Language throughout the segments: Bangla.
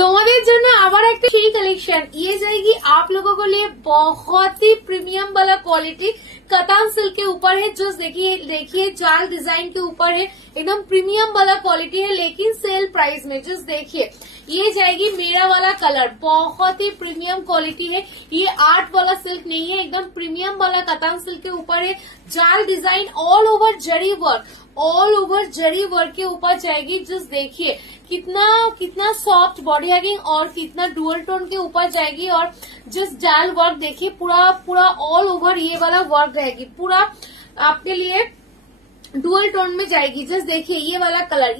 তোমাদের জন্য আবার একটা সেই कलेक्शन ये जाएगी आप लोगों को लिए बहुत ही प्रीमियम वाला क्वालिटी कतान सिल्क के ऊपर है। जो देखिए जाल डिजाइन के ऊपर है, एकदम प्रीमियम वाला क्वालिटी है लेकिन सेल प्राइस में। जस्ट देखिए ये जाएगी मेरा वाला कलर, बहुत ही प्रीमियम क्वालिटी है। ये आर्ट वाला सिल्क नहीं है, एकदम प्रीमियम वाला कतान सिल्क के ऊपर है। जाल डिजाइन ऑल ओवर जरी वर्क, ऑल ओवर जरी वर्क के ऊपर जाएगी। जस्ट देखिए कितना सॉफ्ट बॉडी हैगिंग और कितना डुअल टोन के ऊपर जाएगी। और जस्ट जाल वर्क देखिए पूरा ऑल ओवर ये वाला वर्क रहेगी, पूरा आपके लिए डुअल टोन में जाएगी। जस्ट देखिए ये वाला कलर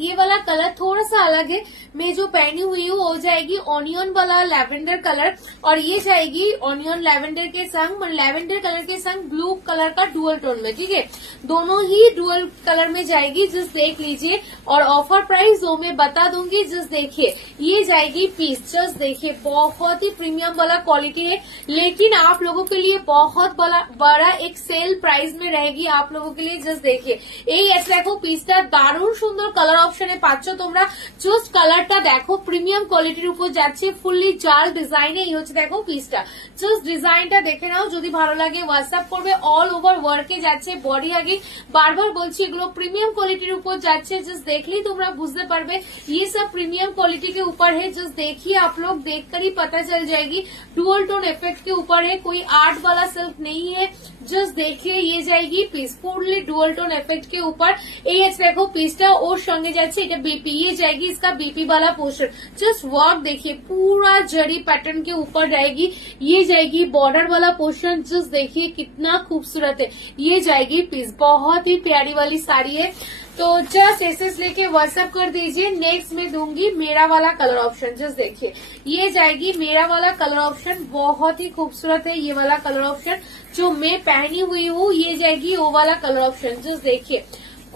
थोड़ा सा अलग है। मैं जो पहनी हुई हूँ वो जाएगी ऑनियन वाला लैवेंडर कलर, और ये जाएगी ऑनियन लैवेंडर के संग, लैवेंडर कलर के संग ब्लू कलर का डुअल टोन में। ठीक है, दोनों ही डुअल कलर में जाएगी। जस्ट देख लीजिए और ऑफर प्राइस वो मैं बता दूंगी। जस्ट देखिए ये जाएगी पीस। जस्ट देखिए बहुत ही प्रीमियम वाला क्वालिटी है लेकिन आप लोगों के लिए बहुत बड़ा एक सेल प्राइस में रहेगी आप लोगों के लिए। जस्ट देखिए এই দেখো পিসটা দারুণ সুন্দর কালার অপশনে পাচ্ছ তোমরা। জাস্ট কালারটা দেখো প্রিমিয়াম কোয়ালিটির উপর যাচ্ছে, ফুললি জাল ডিজাইনে। এই হচ্ছে দেখো পিসটা, জাস্ট ডিজাইনটা দেখে নাও, যদি ভালো লাগে হোয়াটসঅ্যাপ করবে। অল ওভার ওয়ার্কে যাচ্ছে বডি আগে, বারবার বলছি এগুলো প্রিমিয়াম क्वालिटीर ऊपर जाচ্ছে। जस्ट देखली তোমরা বুঝতে পারবে ये सब प्रीमियम क्वालिटी के ऊपर है। जस्ट देखिए आप लोग देखकर ही पता चल जाएगी, डुअल टोन इफेक्ट के ऊपर है, कोई आर्ट वाला सिल्क नहीं है। जस्ट देखिए ये जाएगी piece fully dual tone effect के ऊपर। ये देखो पीसटा और संगे जाচ্ছে এটা बीपी, ये जाएगी इसका बीपी वाला पोर्शन। जस्ट वर्क देखिए पूरा जरी पैटर्न के ऊपर रहेगी। ये जाएगी बॉर्डर वाला पोर्शन। जस्ट देखिए कितना खूबसूरत है, ये जाएगी पीस। बहुत ही प्यारी वाली साड़ी है, तो जस्ट एसएस लेके व्हाट्सएप कर दीजिए। नेक्स्ट में दूंगी मेरा वाला कलर ऑप्शन। जस्ट देखिए ये जाएगी मेरा वाला कलर ऑप्शन, बहुत ही खूबसूरत है ये वाला कलर ऑप्शन जो मैं पहनी हुई हूँ। ये जाएगी वो वाला कलर ऑप्शन। जस्ट देखिए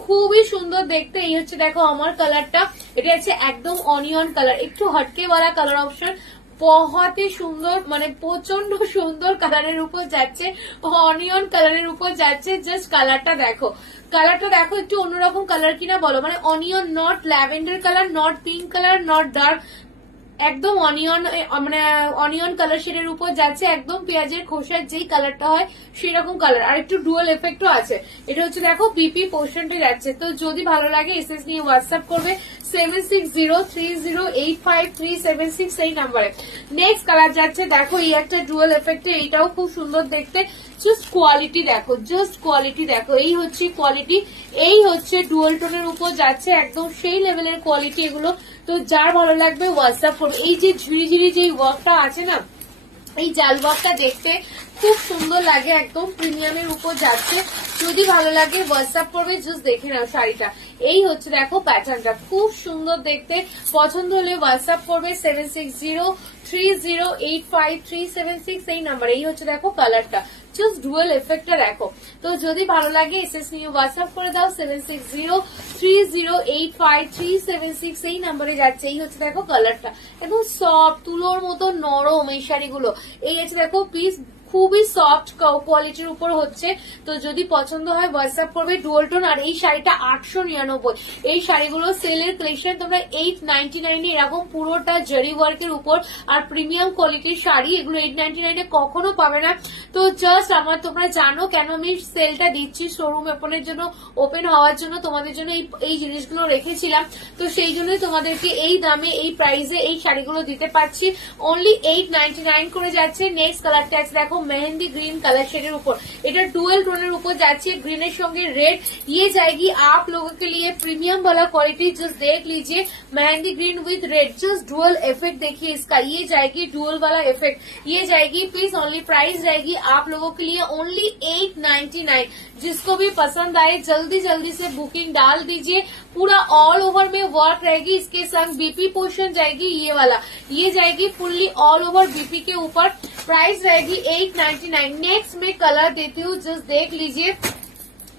খুবই সুন্দর দেখতে। এই হচ্ছে দেখো আমার কালারটা, এটা হচ্ছে একদম অনিয়ন কালার, একটু হটকে वाला কালার অপশন। बहुत ही সুন্দর, মানে প্রচন্ড সুন্দর কালারের উপর যাচ্ছে, অনিয়ন কালারের উপর যাচ্ছে। জাস্ট কালারটা দেখো একটু অন্যরকম কালার কিনা বলো, মানে onion, not lavender colour, not pink colour, not dark, একদম অনিয়ন, মানে অনিয়ন কালার শেডের উপর যাচ্ছে। একদম পেঁয়াজের খোসার যেই কালারটা হয় সেরকম কালার, আর একটু ডুয়াল এফেক্টও আছে। এটা হচ্ছে দেখো বিপি পোর্শনটা যাচ্ছে। তো যদি ভালো লাগে এসএস নিয়ে হোয়াটসঅ্যাপ করবে 7603085376 এই নাম্বারে। নেক্সট কালার যাচ্ছে দেখো এই একটা ডুয়াল এফেক্টে, এইটাও খুব সুন্দর দেখতে। জাস্ট কোয়ালিটি দেখো, এই হচ্ছে কোয়ালিটি, এই হচ্ছে ডুয়াল টোনের উপর যাচ্ছে, একদম সেই লেভেলের কোয়ালিটি এগুলো। তো যার ভালো লাগবে হোয়াটসঅ্যাপ করবে। এই যে ঝিরিঝিরি যে ওয়ার্কটা আছে না, এই জাল ওয়ার্কটা দেখতে খুব সুন্দর লাগে, একদম প্রিমিয়ামের উপর যাচ্ছে। যদি ভালো লাগে হোয়াটসঅ্যাপ করবে। জাস্ট দেখে নাও শাড়িটা, এই হচ্ছে দেখো প্যাটার্নটা খুব সুন্দর দেখতে। পছন্দ হলে হোয়াটসঅ্যাপ করবে 7603085376 এই নাম্বার। এই হচ্ছে দেখো কালারটা, জাস্ট ডুয়াল এফেক্টটা দেখো। তো যদি ভালো লাগে এসএস নিয়ে হোয়াটসঅ্যাপ করে দাও 7603085376 এই নাম্বারে যাচ্ছে। এই হচ্ছে দেখো কালারটা, একদম সফট তুলোর মতো নরম এই শাড়িগুলো। এই হচ্ছে দেখো পিস, খুবই সফট কোয়ালিটির উপর হচ্ছে। তো যদি পছন্দ হয় হোয়াটসঅ্যাপ করবে ডুয়াল টোন। আর এই শাড়িটা 899, এই শাড়িগুলো সেলের কালেকশন, তোমরা 899 এরকম পুরোটা জরি ওয়ার্কের উপর আর প্রিমিয়াম কোয়ালিটির শাড়ি, এগুলো 899 কখনো পাবে না। তো জাস্ট তোমরা জানো কেন আমি সেলটা দিচ্ছি, শোরুম ওপেন হওয়ার জন্য তোমাদের জন্য এই জিনিসগুলো রেখেছিলাম। তো সেই জন্যই তোমাদেরকে এই দামে এই প্রাইসে এই শাড়িগুলো দিতে পারছি। অনলি 899 করে যাচ্ছে। নেক্সট কালারটা আছে দেখো मेहंदी ग्रीन कलर शेडर ऊपर, এটা डुअल टोनर ऊपर जाती है, ग्रीन संगे रेड। ये जाएगी आप लोगों के लिए प्रीमियम वाला क्वालिटी। जस्ट देख लीजिए mehndi green with red, just dual effect देखिए इसका। ये जाएगी डुअल वाला इफेक्ट, ये जाएगी पीस। ओनली प्राइस जाएगी आप लोगों के लिए ओनली 899। जिसको भी पसंद आए जल्दी से बुकिंग डाल दीजिए। पूरा ऑल ओवर में वर्क रहेगी, इसके संग बीपी पोर्शन जाएगी ये वाला, ये जाएगी फुल्ली ऑल ओवर बीपी के ऊपर। प्राइस रहेगी 899। नेक्स्ट में कलर देती हूँ, जस्ट देख लीजिए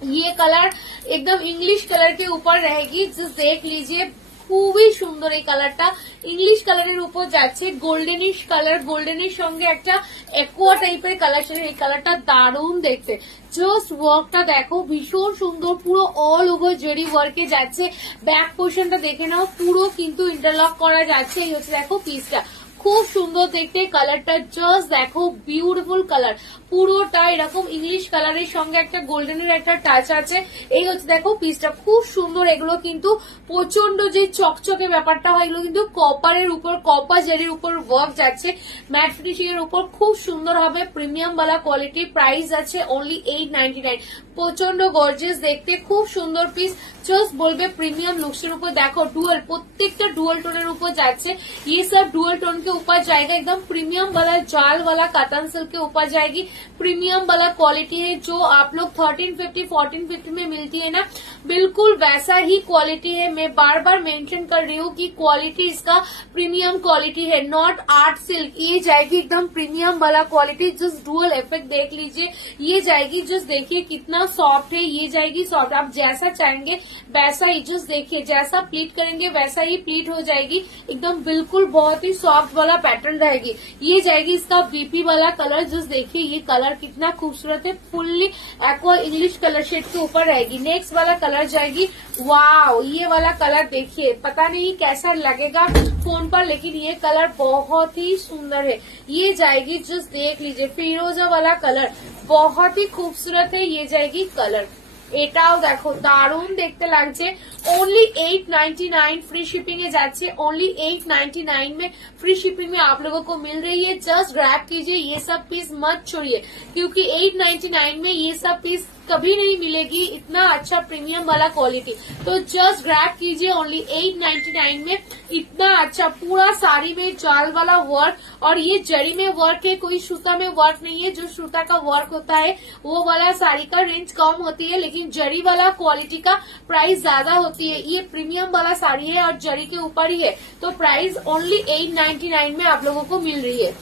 ये कलर एकदम इंग्लिश कलर के ऊपर रहेगी। जस्ट देख लीजिए খুবই সুন্দর এই কালারটা, ইংলিশ কালারের উপর যাচ্ছে, গোল্ডেনিশ কালার, গোল্ডেনের সঙ্গে একটা অ্যাকোয়া টাইপের কালার, এই কালারটা দারুণ দেখতে। জাস্ট ওয়ার্কটা দেখো ভীষণ সুন্দর, পুরো অল ওভার জেরি ওয়ার্কে যাচ্ছে। ব্যাক পোর্শনটা দেখে নাও, পুরো কিন্তু ইন্টারলক করা যাচ্ছে। এই হচ্ছে দেখো পিসটা, খুব সুন্দর দেখতে, কালারটা জাস্ট দেখো বিউটিফুল কালার, পুরোটা এরকম ইংলিশ কালারের সঙ্গে একটা গোল্ডেনের একটা টাচ আছে। এই হচ্ছে দেখো পিসটা, খুব সুন্দর। এগুলো কিন্তু প্রচন্ড যে চকচকে ব্যাপারটা হয়, এগুলো কিন্তু কপারের উপর, কপার জেরির উপর ওয়ার্ক যাচ্ছে, ম্যাট ফিনিশিং এর উপর খুব সুন্দর হবে, প্রিমিয়াম বালা কোয়ালিটি। প্রাইস আছে অনলি 899। প্রচন্ড গর্জিয়াস দেখতে, খুব সুন্দর পিস, জাস্ট বলবে প্রিমিয়াম लुक्स এর উপর। देखो डुअल, প্রত্যেকটা ডুয়াল টোনের উপর যাচ্ছে, ये सब डुअल टोन के ऊपर जाएगा, एकदम प्रीमियम वाला जाल वाला कॉटन सिल्क के ऊपर जाएगी। प्रीमियम वाला क्वालिटी है, जो आप लोग 1350 1450 में मिलती है ना, बिल्कुल वैसा ही क्वालिटी है। मैं बार बार मेंशन कर रही हूँ कि क्वालिटी इसका प्रीमियम क्वालिटी है, नॉट आर्ट सिल्क। ये जाएगी एकदम प्रीमियम वाला क्वालिटी, जस्ट डुअल इफेक्ट देख लीजिए, ये जाएगी। जस्ट देखिए कितना सॉफ्ट है, ये जाएगी सॉफ्ट, आप जैसा चाहेंगे वैसा ही, जस्ट देखिए जैसा प्लीट करेंगे वैसा ही प्लीट हो जाएगी, एकदम बिल्कुल बहुत ही सॉफ्ट वाला पैटर्न रहेगी। ये जाएगी इसका बीपी वाला कलर, जस्ट देखिए ये कलर कितना खूबसूरत है, fully aqua English colour shade के ऊपर रहेगी। नेक्स्ट वाला कलर जाएगी, वाओ ये वाला कलर देखिए, पता नहीं कैसा लगेगा फोन पर, लेकिन ये कलर बहुत ही सुंदर है। ये जाएगी, जस्ट देख लीजिए फिरोजा वाला कलर, बहुत ही खूबसूरत है। ये जाएगी कलर, এটাও দেখো দারুণ দেখতে লাগছে। ओनली 899 फ्री शिपिंग में जाচ্ছে, ओनली 899 में फ्री शिपिंग में आप लोगों को मिल रही है। जस्ट ग्रैब कीजिए, ये सब पीस मत छोड़िए, क्योंकि 899 में ये सब पीस कभी नहीं मिलेगी, इतना अच्छा प्रीमियम वाला क्वालिटी। तो जस्ट ग्रैब कीजिए, ओनली 899 में इतना अच्छा पूरा साड़ी में जाल वाला वर्क, और ये जरी में वर्क है, कोई सूता में वर्क नहीं है। जो सूता का वर्क होता है वो वाला साड़ी का रेंज कम होती है, लेकिन जरी वाला क्वालिटी का प्राइस ज्यादा होती है। ये प्रीमियम वाला साड़ी है और जरी के ऊपर ही है, तो प्राइस ओनली 899 में आप लोगों को मिल रही है।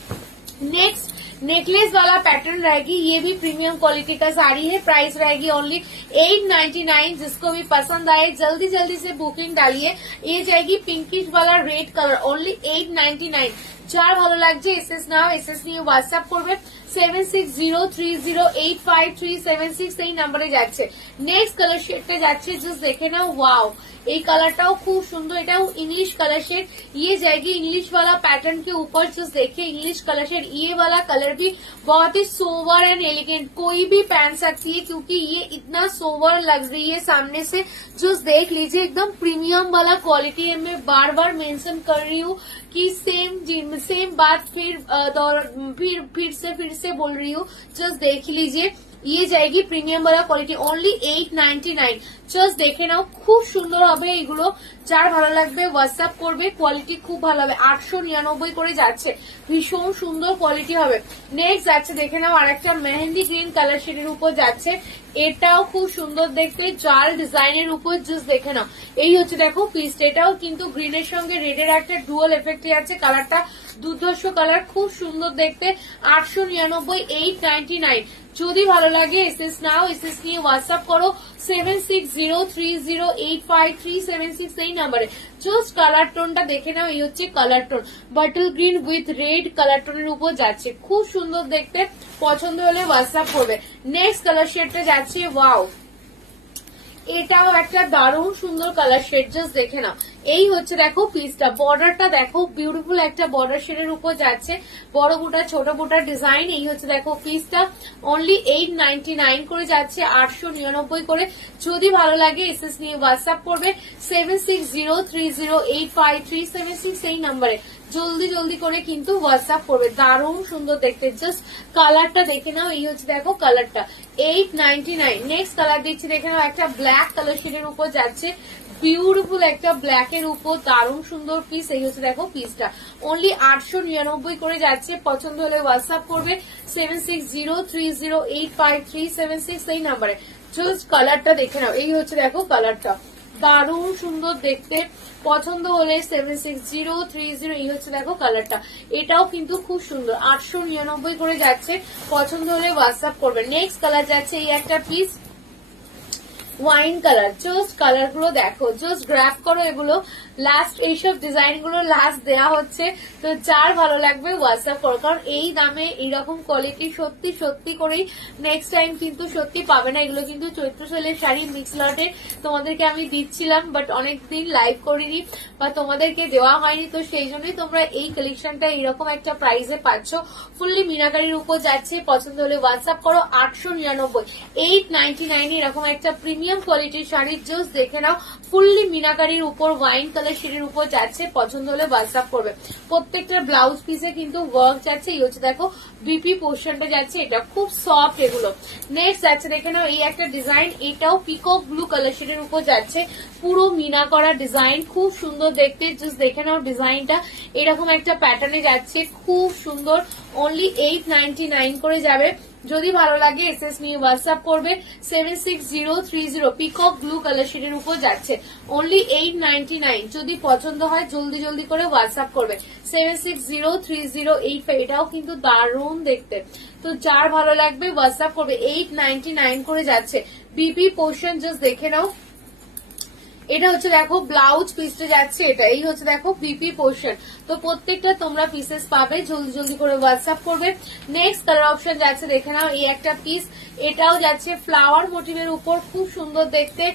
नेक्स्ट नेकलेस वाला पैटर्न रहेगी, ये भी प्रीमियम क्वालिटी का साड़ी है, प्राइस रहेगी ओनली 899। जिसको भी पसंद आए जल्दी जल्दी से बुकिंग डालिए। ये जाएगी पिंकिश वाला रेड कलर, ओनली 899। যার ভালো লাগছে এসএস নাও, এসএস নিয়ে হোয়াটসঅ্যাপ করবে 7603085376 এই নাম্বারে যাচ্ছে। নেক্সট কালার শেডটা যাচ্ছে, জাস্ট দেখে নাও, ওয়াও এই কালারটাও খুব সুন্দর, এটাও इंग्लिश कलर शेड। ये जाएगी इंग्लिश वाला पैटर्न के ऊपर, जस्ट देखिए इंग्लिश कलर शेड। ये वाला कलर भी बहुत ही सोवर एंड एलिगेंट, कोई भी पहन सकती है, क्योंकि ये इतना सोवर लग रही है सामने से। जस्ट देख लीजिए एकदम प्रीमियम वाला क्वालिटी है। मैं बार बार मेंशन कर रही हूँ कि सेम बात फिर से बोल रही हूँ, जस्ट देख लीजिए। ये जाएगी प्रीमियम वाला क्वालिटी, ओनली 899। জাস্ট দেখে নাও, খুব সুন্দর হবে এগুলো। যার ভালো লাগবে হোয়াটসঅ্যাপ করবে, কোয়ালিটি খুব ভালো হবে। 899 করে যাচ্ছে, ভীষণ সুন্দর কোয়ালিটি হবে। নেক্সট যাচ্ছে, দেখে নাও আরেকটা মেহেন্দি গ্রিন কালার শেডের উপর যাচ্ছে, এটাও খুব সুন্দর দেখতে, জাল ডিজাইনের উপর। জাস্ট দেখে নাও, এই হচ্ছে দেখো পিসটা, এটাও কিন্তু গ্রিনের সঙ্গে রেডের একটা ডুয়াল এফেক্টে আছে। কালারটা দুর্ধর্ষ কালার, খুব সুন্দর দেখতে। 899, 899। যদি ভালো লাগে এসএস নাও, এসএস নিয়ে হোয়াটসঅ্যাপ করো 7603085376 এই নাম্বারে। জাস্ট কালার টোনটা দেখে নাও, এই হচ্ছে colour tone, bottle green with red colour টোনের উপর যাচ্ছে, খুব সুন্দর দেখতে। পছন্দ হলে হোয়াটসঅ্যাপ করবে। নেক্সট কালার শেডটা যাচ্ছে, ওয়াও এটাও একটা দারুণ সুন্দর কালার শেড, জাস্ট দেখে নাও। এই হচ্ছে দেখো পিসটা, বর্ডারটা দেখো বিউটিফুল একটা বর্ডার শেডের উপর যাচ্ছে, বড় বুটা ছোট বুটার ডিজাইন। এই হচ্ছে দেখো পিসটা, অনলি 899 করে যাচ্ছে, 899 করে। যদি ভালো লাগে এসএস নিয়ে হোয়াটসঅ্যাপ করবে 7603085376 এই নাম্বারে। জলদি জলদি করে কিন্তু হোয়াটসঅ্যাপ করবে, দারুণ সুন্দর দেখতে। জাস্ট কালারটা দেখে নাও, এই হচ্ছে দেখো কালারটা, 899। নেক্সট কালার দিচ্ছি, দেখে নাও একটা ব্ল্যাক কালার শেডের উপর যাচ্ছে, বিউটিফুল একটা ব্ল্যাক এর উপর দারুণ সুন্দর পিস। এই হচ্ছে দেখো পিসটা, অনলি 899 করে যাচ্ছে। পছন্দ হলে হোয়াটসঅ্যাপ করবে 7603085376 এই নাম্বারে। জাস্ট কালারটা দেখে নাও, এই হচ্ছে দেখো কালারটা, দারুণ সুন্দর দেখতে। পছন্দ হলে 760308, এই হচ্ছে দেখো কালারটা, এটাও কিন্তু খুব সুন্দর। 899 করে যাচ্ছে, পছন্দ হলে হোয়াটসঅ্যাপ করবে। নেক্সট কালার যাচ্ছে, এই একটা piece wine colour. Just colour গুলো দেখো, জাস্ট গ্র্যাব করো এগুলো। লাস্ট এইসব ডিজাইন গুলো লাস্ট দেওয়া হচ্ছে। তো যার ভালো লাগবে হোয়াটসঅ্যাপ করো, কারণ এই দামে এইরকম কোয়ালিটি সত্যি সত্যি করেই নেক্সট টাইম কিন্তু সত্যি পাবে না। এগুলো কিন্তু চৈত্র সেলের শাড়ি মিক্স লটে তোমাদেরকে আমি দিচ্ছিলাম, বাট অনেকদিন লাইভ করিনি বা তোমাদেরকে দেওয়া হয়নি, তো সেই জন্যই তোমরা এই কালেকশনটা এইরকম একটা প্রাইসে পাচ্ছ। ফুললি মিনাকারির উপর যাচ্ছে, পছন্দ হলে হোয়াটসঅ্যাপ করো। 899, 899 এরকম একটা প্রিমিয়াম কোয়ালিটির শাড়ির জাস্ট দেখে নাও। ফুললি মিনাকারির উপর ওয়াইন কালার শেডের উপর যাচ্ছে, পছন্দ হলে হোয়াটসঅ্যাপ করবে। প্রত্যেকটা ব্লাউজ পিসে কিন্তু ওয়ার্ক যাচ্ছে, এই হচ্ছে দেখো বিপি পোর্শনটা যাচ্ছে, এটা খুব সফট এগুলো। নেক্সট যাচ্ছে দেখে নাও এই একটা ডিজাইন, এটাও পিকক ব্লু কালার শেডের উপর যাচ্ছে, পুরো মিনা করা ডিজাইন, খুব সুন্দর দেখতে। জাস্ট দেখে নাও ডিজাইনটা এরকম একটা প্যাটার্নে যাচ্ছে, খুব সুন্দর। অনলি 899 করে যাবে। যদি ভালো লাগে এসএস নিয়ে হোয়াটসঅ্যাপ করবে। 76030 পিকক ব্লু কালার শেডের উপর যাচ্ছে, অনলি 899। যদি পছন্দ হয় জলদি জলদি করে হোয়াটসঅ্যাপ করবে। 7603085, এটাও কিন্তু দারুণ দেখতে। তো যার ভালো লাগবে হোয়াটসঅ্যাপ করবে। 899 করে যাচ্ছে, বিপি পোর্শন জাস্ট দেখে নাও। এটা হচ্ছে দেখো ব্লাউজ পিসটা যাচ্ছে, এটা এই হচ্ছে দেখো বিপি পোর্শন। তো প্রত্যেকটা তোমরা পিসেস পাবে, জলদি জলদি করে হোয়াটসঅ্যাপ করবে। নেক্সট কালার অপশন যাচ্ছে দেখে নাও এই একটা পিস, এটাও যাচ্ছে ফ্লাওয়ার মোটিভের উপর, খুব সুন্দর দেখতে।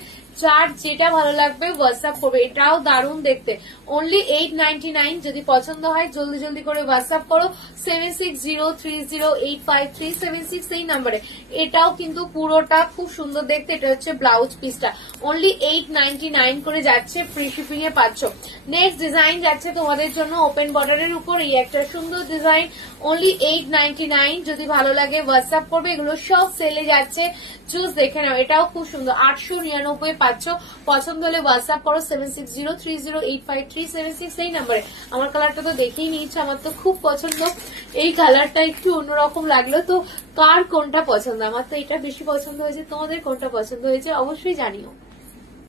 যার যেটা ভালো লাগবে হোয়াটসঅ্যাপ করবে, এটাও দারুণ দেখতে। অনলি 899। যদি পছন্দ হয় জলদি জলদি করে হোয়াটসঅ্যাপ করো। 76030853676 এই নাম্বারে। এটাও কিন্তু পুরোটা খুব সুন্দর দেখতে, এটা হচ্ছে ব্লাউজ পিসটা। অনলি 899 করে যাচ্ছে, ফ্রি শিপিং এ পাচ্ছ। নেক্সট ডিজাইন যাচ্ছে তোমাদের জন্য ওপেন বর্ডারের উপর, এই একটা সুন্দর ডিজাইন, অনলি 899। যদি ভালো লাগে হোয়াটসঅ্যাপ করবে। এগুলো সব সেলে যাচ্ছে, চুজ দেখে নাও। এটাও খুব সুন্দর, 899 পাচ্ছ। পছন্দ হলে হোয়াটসঅ্যাপ করো। 76030853676 এই নাম্বারে। আমার কালারটা তো দেখেই নিয়েছে, আমার তো খুব পছন্দ। এই কালারটা একটু অন্যরকম লাগলো, তো কার কোনটা পছন্দ? আমার তো এটা বেশি পছন্দ হয়েছে, তোমাদের কোনটা পছন্দ হয়েছে অবশ্যই জানিও।